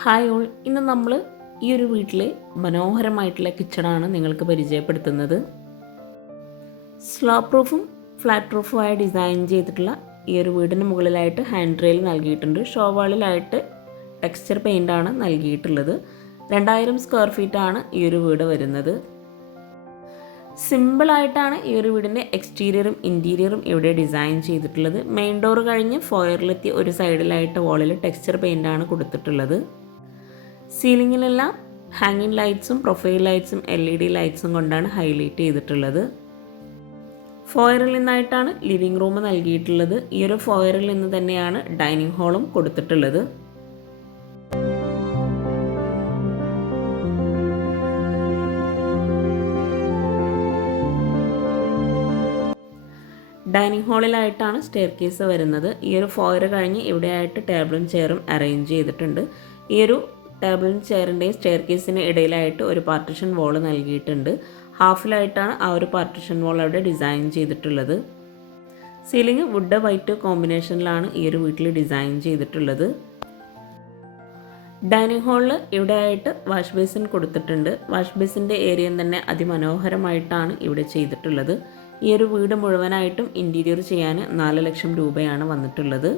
Hi all. ഇന്ന് നമ്മൾ ഈ ഒരു വീട്ടിലെ മനോഹരമായിട്ടുള്ള കിച്ചണാണ് നിങ്ങൾക്ക് പരിചയപ്പെടുത്തുന്നത്. സ്ലോപ്പ് റൂഫും ഫ്ലാറ്റ് പ്രൂഫുമായ ഡിസൈൻ ചെയ്തിട്ടുള്ള ഈ ഒരു വീടിന് മുകളിലായിട്ട് ഹാൻഡ് റെയിൽ നൽകിയിട്ടുണ്ട്. ഷോവാളിലായിട്ട് ടെക്സ്ചർ പെയിന്റാണ് നൽകിയിട്ടുള്ളത്. രണ്ടായിരം സ്ക്വയർ ഫീറ്റാണ് ഈ ഒരു വീട് വരുന്നത്. സിമ്പിളായിട്ടാണ് ഈ ഒരു വീടിന്റെ എക്സ്റ്റീരിയറും ഇന്റീരിയറും ഇവിടെ ഡിസൈൻ ചെയ്തിട്ടുള്ളത്. മെയിൻ ഡോർ കഴിഞ്ഞ് ഫോയറിലെത്തി ഒരു സൈഡിലായിട്ട് വാളിൽ ടെക്സ്ചർ പെയിന്റാണ് കൊടുത്തിട്ടുള്ളത്. സീലിങ്ങിലെല്ലാം ഹാങ്ങിങ് ലൈറ്റ്സും പ്രൊഫൈൽ ലൈറ്റ്സും എൽ ഇ ഡി ലൈറ്റ്സും കൊണ്ടാണ് ഹൈലൈറ്റ് ചെയ്തിട്ടുള്ളത്. ഫോയറിൽ നിന്നായിട്ടാണ് ലിവിംഗ് റൂം നൽകിയിട്ടുള്ളത്. ഈ ഒരു ഫോയറിൽ നിന്ന് തന്നെയാണ് ഡൈനിങ് ഹാളും കൊടുത്തിട്ടുള്ളത്. ഡൈനിങ് ഹാളിലായിട്ടാണ് സ്റ്റെയർ കേസ് വരുന്നത്. ഈ ഒരു ഫോയർ കഴിഞ്ഞ് ഇവിടെയായിട്ട് ടേബിളും ചെയറും അറേഞ്ച് ചെയ്തിട്ടുണ്ട്. ഈ ഒരു ടേബിളും ചെയറിന്റെയും സ്റ്റെയർ കേസിന് ഇടയിലായിട്ട് ഒരു പാർട്ടിഷൻ വോൾ നൽകിയിട്ടുണ്ട്. ഹാഫിലായിട്ടാണ് ആ ഒരു പാർട്ടിഷൻ വോൾ അവിടെ ഡിസൈൻ ചെയ്തിട്ടുള്ളത്. സീലിംഗ് വുഡ് വൈറ്റ് കോമ്പിനേഷനിലാണ് ഈ ഒരു വീട്ടിൽ ഡിസൈൻ ചെയ്തിട്ടുള്ളത്. ഡൈനിങ് ഹാളിൽ ഇവിടെയായിട്ട് വാഷ് ബേസിൻ കൊടുത്തിട്ടുണ്ട്. വാഷ് ബേസിന്റെ ഏരിയ തന്നെ അതിമനോഹരമായിട്ടാണ് ഇവിടെ ചെയ്തിട്ടുള്ളത്. ഈ ഒരു വീട് മുഴുവനായിട്ടും ഇന്റീരിയർ ചെയ്യാൻ നാല് ലക്ഷം രൂപയാണ് വന്നിട്ടുള്ളത്.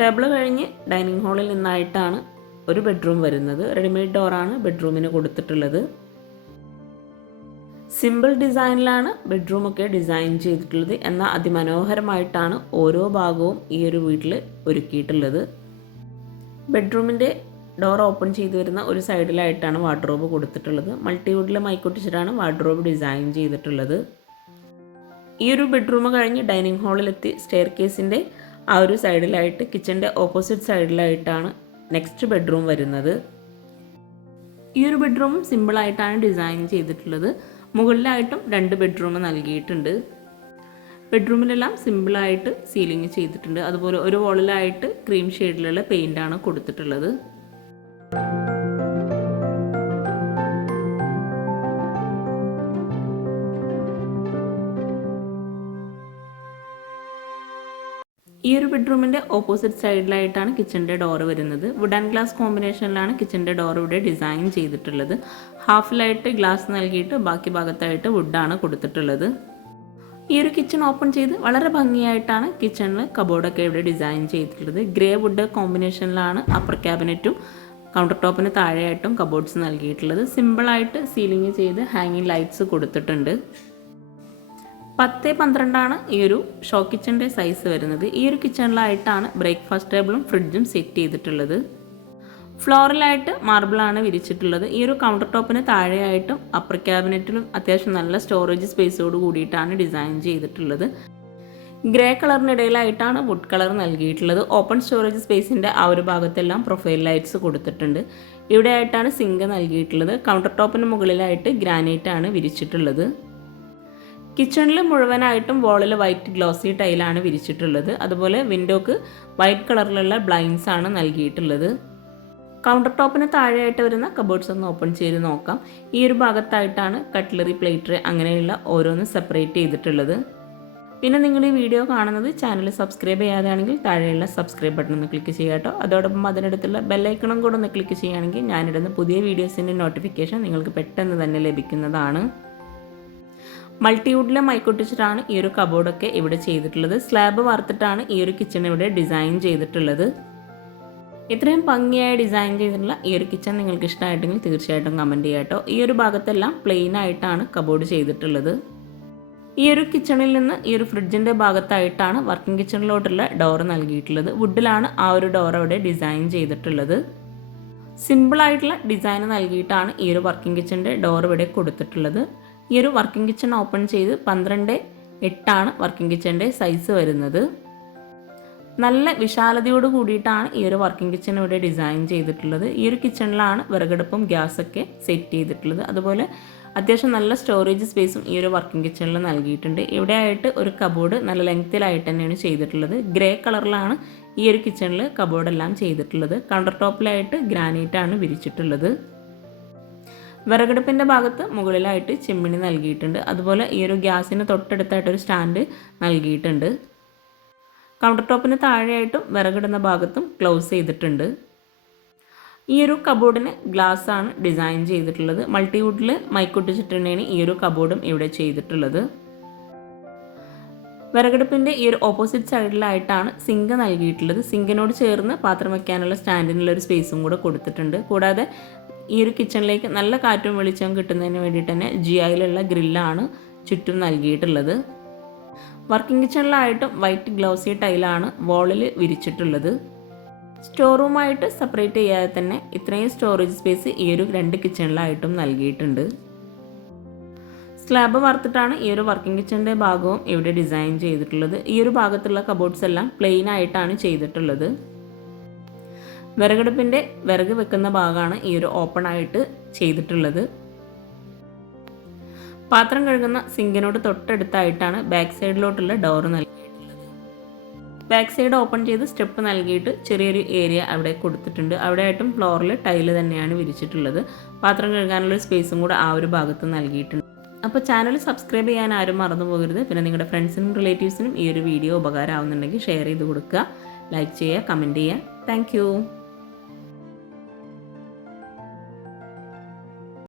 ടേബിൾ കഴിഞ്ഞ് ഡൈനിങ് ഹാളിൽ നിന്നായിട്ടാണ് ഒരു ബെഡ്റൂം വരുന്നത്. റെഡിമെയ്ഡ് ഡോറാണ് ബെഡ്റൂമിന് കൊടുത്തിട്ടുള്ളത്. സിമ്പിൾ ഡിസൈനിലാണ് ബെഡ്റൂമൊക്കെ ഡിസൈൻ ചെയ്തിട്ടുള്ളത്. എന്നാൽ അതിമനോഹരമായിട്ടാണ് ഓരോ ഭാഗവും ഈ ഒരു വീട്ടിൽ ഒരുക്കിയിട്ടുള്ളത്. ബെഡ്റൂമിന്റെ ഡോർ ഓപ്പൺ ചെയ്തു വരുന്ന ഒരു സൈഡിലായിട്ടാണ് വാർഡ്രോബ് കൊടുത്തിട്ടുള്ളത്. മൾട്ടിവുഡിൽ മൈക്കൊട്ടിച്ചിട്ടാണ് വാർഡ്രോബ് ഡിസൈൻ ചെയ്തിട്ടുള്ളത്. ഈ ഒരു ബെഡ്റൂം കഴിഞ്ഞ് ഡൈനിങ് ഹാളിലെത്തി സ്റ്റെയർ കേസിന്റെ ആ ഒരു സൈഡിലായിട്ട് കിച്ചന്റെ ഓപ്പോസിറ്റ് സൈഡിലായിട്ടാണ് നെക്സ്റ്റ് ബെഡ്റൂം വരുന്നത്. ഈ ഒരു ബെഡ്റൂമും സിമ്പിളായിട്ടാണ് ഡിസൈൻ ചെയ്തിട്ടുള്ളത്. മുകളിലായിട്ടും രണ്ട് ബെഡ്റൂം നൽകിയിട്ടുണ്ട്. ബെഡ്റൂമിലെല്ലാം സിമ്പിളായിട്ട് സീലിംഗ് ചെയ്തിട്ടുണ്ട്. അതുപോലെ ഒരു വോളിലായിട്ട് ക്രീം ഷെയ്ഡിലുള്ള പെയിന്റാണ് കൊടുത്തിട്ടുള്ളത്. ഈ ഒരു ബെഡ്റൂമിന്റെ ഓപ്പോസിറ്റ് സൈഡിലായിട്ടാണ് കിച്ചന്റെ ഡോർ വരുന്നത്. വുഡ് ആൻഡ് ഗ്ലാസ് കോമ്പിനേഷനിലാണ് കിച്ചന്റെ ഡോർ ഇവിടെ ഡിസൈൻ ചെയ്തിട്ടുള്ളത്. ഹാഫിലായിട്ട് ഗ്ലാസ് നൽകിയിട്ട് ബാക്കി ഭാഗത്തായിട്ട് വുഡാണ് കൊടുത്തിട്ടുള്ളത്. ഈ ഒരു കിച്ചൺ ഓപ്പൺ ചെയ്ത് വളരെ ഭംഗിയായിട്ടാണ് കിച്ചണിൽ കബോർഡൊക്കെ ഇവിടെ ഡിസൈൻ ചെയ്തിട്ടുള്ളത്. ഗ്രേ വുഡ് കോമ്പിനേഷനിലാണ് അപ്പർ ക്യാബിനറ്റും കൗണ്ടർ ടോപ്പിന് താഴെയായിട്ടും കബോർഡ്സ് നൽകിയിട്ടുള്ളത്. സിമ്പിളായിട്ട് സീലിംഗ് ചെയ്ത് ഹാങ്ങിങ് ലൈറ്റ്സ് കൊടുത്തിട്ടുണ്ട്. പത്ത് പന്ത്രണ്ടാണ് ഈ ഒരു ഷോ കിച്ചന്റെ സൈസ് വരുന്നത്. ഈ ഒരു കിച്ചണിലായിട്ടാണ് ബ്രേക്ക്ഫാസ്റ്റ് ടേബിളും ഫ്രിഡ്ജും സെറ്റ് ചെയ്തിട്ടുള്ളത്. ഫ്ലോറിലായിട്ട് മാർബിളാണ് വിരിച്ചിട്ടുള്ളത്. ഈ ഒരു കൗണ്ടർ ടോപ്പിന് താഴെയായിട്ടും അപ്പർ ക്യാബിനറ്റിലും അത്യാവശ്യം നല്ല സ്റ്റോറേജ് സ്പേസോട് കൂടിയിട്ടാണ് ഡിസൈൻ ചെയ്തിട്ടുള്ളത്. ഗ്രേ കളറിനിടയിലായിട്ടാണ് വുഡ് കളർ നൽകിയിട്ടുള്ളത്. ഓപ്പൺ സ്റ്റോറേജ് സ്പേസിന്റെ ആ ഒരു ഭാഗത്തെല്ലാം പ്രൊഫൈൽ ലൈറ്റ്സ് കൊടുത്തിട്ടുണ്ട്. ഇവിടെയായിട്ടാണ് സിങ്ക് നൽകിയിട്ടുള്ളത്. കൗണ്ടർ ടോപ്പിന് മുകളിലായിട്ട് ഗ്രാനൈറ്റ് ആണ് വിരിച്ചിട്ടുള്ളത്. കിച്ചണിൽ മുഴുവനായിട്ടും വോളിൽ വൈറ്റ് ഗ്ലോസി ടൈലാണ് വിരിച്ചിട്ടുള്ളത്. അതുപോലെ വിൻഡോക്ക് വൈറ്റ് കളറിലുള്ള ബ്ലൈൻസ് ആണ് നൽകിയിട്ടുള്ളത്. കൗണ്ടർ ടോപ്പിന് താഴെയായിട്ട് വരുന്ന കബോർഡ്സ് ഒന്ന് ഓപ്പൺ ചെയ്ത് നോക്കാം. ഈ ഒരു ഭാഗത്തായിട്ടാണ് കട്ട്ലറി പ്ലേറ്റ് അങ്ങനെയുള്ള ഓരോന്ന് സെപ്പറേറ്റ് ചെയ്തിട്ടുള്ളത്. പിന്നെ നിങ്ങൾ ഈ വീഡിയോ കാണുന്നത് ചാനൽ സബ്സ്ക്രൈബ് ചെയ്യാതെയാണെങ്കിൽ താഴെയുള്ള സബ്സ്ക്രൈബ് ബട്ടൺ ഒന്ന് ക്ലിക്ക് ചെയ്യുക കേട്ടോ. അതോടൊപ്പം അതിനടുത്തുള്ള ബെല്ലൈക്കണും കൂടെ ഒന്ന് ക്ലിക്ക് ചെയ്യുകയാണെങ്കിൽ ഞാനിടുന്ന പുതിയ വീഡിയോസിന്റെ നോട്ടിഫിക്കേഷൻ നിങ്ങൾക്ക് പെട്ടെന്ന് തന്നെ ലഭിക്കുന്നതാണ്. മൾട്ടിവുഡിലെ മൈക്കൊട്ടിച്ചിട്ടാണ് ഈ ഒരു കബോർഡൊക്കെ ഇവിടെ ചെയ്തിട്ടുള്ളത്. സ്ലാബ് വാർത്തിട്ടാണ് ഈ ഒരു കിച്ചൺ ഇവിടെ ഡിസൈൻ ചെയ്തിട്ടുള്ളത്. ഇത്രയും ഭംഗിയായി ഡിസൈൻ ചെയ്തിട്ടുള്ള ഈ ഒരു കിച്ചൺ നിങ്ങൾക്ക് ഇഷ്ടമായിട്ടെങ്കിൽ തീർച്ചയായിട്ടും കമന്റ് ചെയ്യാം കേട്ടോ. ഈ ഒരു ഭാഗത്തെല്ലാം പ്ലെയിൻ ആയിട്ടാണ് കബോർഡ് ചെയ്തിട്ടുള്ളത്. ഈ ഒരു കിച്ചണിൽ നിന്ന് ഈ ഒരു ഫ്രിഡ്ജിന്റെ ഭാഗത്തായിട്ടാണ് വർക്കിംഗ് കിച്ചണിലോട്ടുള്ള ഡോർ നൽകിയിട്ടുള്ളത്. വുഡിലാണ് ആ ഒരു ഡോർ അവിടെ ഡിസൈൻ ചെയ്തിട്ടുള്ളത്. സിമ്പിളായിട്ടുള്ള ഡിസൈൻ നൽകിയിട്ടാണ് ഈ ഒരു വർക്കിംഗ് കിച്ചന്റെ ഡോർ ഇവിടെ കൊടുത്തിട്ടുള്ളത്. ഈ ഒരു വർക്കിംഗ് കിച്ചൺ ഓപ്പൺ ചെയ്ത് പന്ത്രണ്ട് എട്ടാണ് വർക്കിംഗ് കിച്ചന്റെ സൈസ് വരുന്നത്. നല്ല വിശാലതയോട് കൂടിയിട്ടാണ് ഈ ഒരു വർക്കിംഗ് കിച്ചൺ ഇവിടെ ഡിസൈൻ ചെയ്തിട്ടുള്ളത്. ഈ ഒരു കിച്ചണിലാണ് വിറകടുപ്പും ഗ്യാസൊക്കെ സെറ്റ് ചെയ്തിട്ടുള്ളത്. അതുപോലെ അത്യാവശ്യം നല്ല സ്റ്റോറേജ് സ്പേസും ഈ ഒരു വർക്കിംഗ് കിച്ചണിൽ നൽകിയിട്ടുണ്ട്. ഇവിടെ ആയിട്ട് ഒരു കബോർഡ് നല്ല ലെങ്ത്തിലായിട്ട് തന്നെയാണ് ചെയ്തിട്ടുള്ളത്. ഗ്രേ കളറിലാണ് ഈ ഒരു കിച്ചണിൽ കബോർഡെല്ലാം ചെയ്തിട്ടുള്ളത്. കൗണ്ടർ ടോപ്പിലായിട്ട് ഗ്രാനൈറ്റാണ് വിരിച്ചിട്ടുള്ളത്. വിറകടുപ്പിന്റെ ഭാഗത്ത് മുകളിലായിട്ട് ചിമ്മിണി നൽകിയിട്ടുണ്ട്. അതുപോലെ ഈ ഒരു ഗ്യാസിന് തൊട്ടടുത്തായിട്ട് ഒരു സ്റ്റാൻഡ് നൽകിയിട്ടുണ്ട്. കൗണ്ടർ ടോപ്പിന് താഴെയായിട്ടും വിറകിടുന്ന ഭാഗത്തും ക്ലോസ് ചെയ്തിട്ടുണ്ട്. ഈ ഒരു കബോർഡിന് ഗ്ലാസ് ആണ് ഡിസൈൻ ചെയ്തിട്ടുള്ളത്. മൾട്ടിവുഡിൽ മൈക്കൊട്ടിച്ചിട്ട് തന്നെയാണ് ഈ ഒരു കബോർഡും ഇവിടെ ചെയ്തിട്ടുള്ളത്. വിറകടുപ്പിന്റെ ഈ ഒരു ഓപ്പോസിറ്റ് സൈഡിലായിട്ടാണ് സിങ്ക് നൽകിയിട്ടുള്ളത്. സിങ്കിനോട് ചേർന്ന് പാത്രം വയ്ക്കാനുള്ള സ്റ്റാൻഡിനുള്ള ഒരു സ്പേസും കൂടെ കൊടുത്തിട്ടുണ്ട്. കൂടാതെ ഈ ഒരു കിച്ചണിലേക്ക് നല്ല കാറ്റും വെളിച്ചവും കിട്ടുന്നതിന് വേണ്ടിയിട്ട് തന്നെ ജി ഐയിലുള്ള ഗ്രില്ലാണ് ചുറ്റും നൽകിയിട്ടുള്ളത്. വർക്കിംഗ് കിച്ചണിലായിട്ടും വൈറ്റ് ഗ്ലൗസി ടൈലാണ് വോളിൽ വിരിച്ചിട്ടുള്ളത്. സ്റ്റോർ റൂമായിട്ട് സെപ്പറേറ്റ് ചെയ്യാതെ തന്നെ ഇത്രയും സ്റ്റോറേജ് സ്പേസ് ഈ ഒരു രണ്ട് കിച്ചണിലായിട്ടും നൽകിയിട്ടുണ്ട്. സ്ലാബ് വറുത്തിട്ടാണ് ഈ ഒരു വർക്കിംഗ് കിച്ചണിന്റെ ഭാഗവും ഇവിടെ ഡിസൈൻ ചെയ്തിട്ടുള്ളത്. ഈ ഒരു ഭാഗത്തുള്ള കബോർഡ്സ് എല്ലാം പ്ലെയിൻ ആയിട്ടാണ് ചെയ്തിട്ടുള്ളത്. വിറകടുപ്പിന്റെ വിറക് വെക്കുന്ന ഭാഗമാണ് ഈ ഒരു ഓപ്പൺ ആയിട്ട് ചെയ്തിട്ടുള്ളത്. പാത്രം കഴുകുന്ന സിങ്കിനോട് തൊട്ടടുത്തായിട്ടാണ് ബാക്ക് സൈഡിലോട്ടുള്ള ഡോർ നൽകിയിട്ടുള്ളത്. ബാക്ക് സൈഡ് ഓപ്പൺ ചെയ്ത് സ്റ്റെപ്പ് നൽകിയിട്ട് ചെറിയൊരു ഏരിയ അവിടെ കൊടുത്തിട്ടുണ്ട്. അവിടെ ആയിട്ടും ഫ്ലോറിൽ ടൈൽ തന്നെയാണ് വിരിച്ചിട്ടുള്ളത്. പാത്രം കഴുകാനുള്ള സ്പേസും കൂടെ ആ ഒരു ഭാഗത്ത് നൽകിയിട്ടുണ്ട്. അപ്പോൾ ചാനൽ സബ്സ്ക്രൈബ് ചെയ്യാൻ ആരും മറന്നു പോകരുത്. പിന്നെ നിങ്ങളുടെ ഫ്രണ്ട്സിനും റിലേറ്റീവ്സിനും ഈ ഒരു വീഡിയോ ഉപകാരമാവുന്നുണ്ടെങ്കിൽ ഷെയർ ചെയ്ത് കൊടുക്കുക. ലൈക്ക് ചെയ്യുക കമന്റ് ചെയ്യുക. താങ്ക്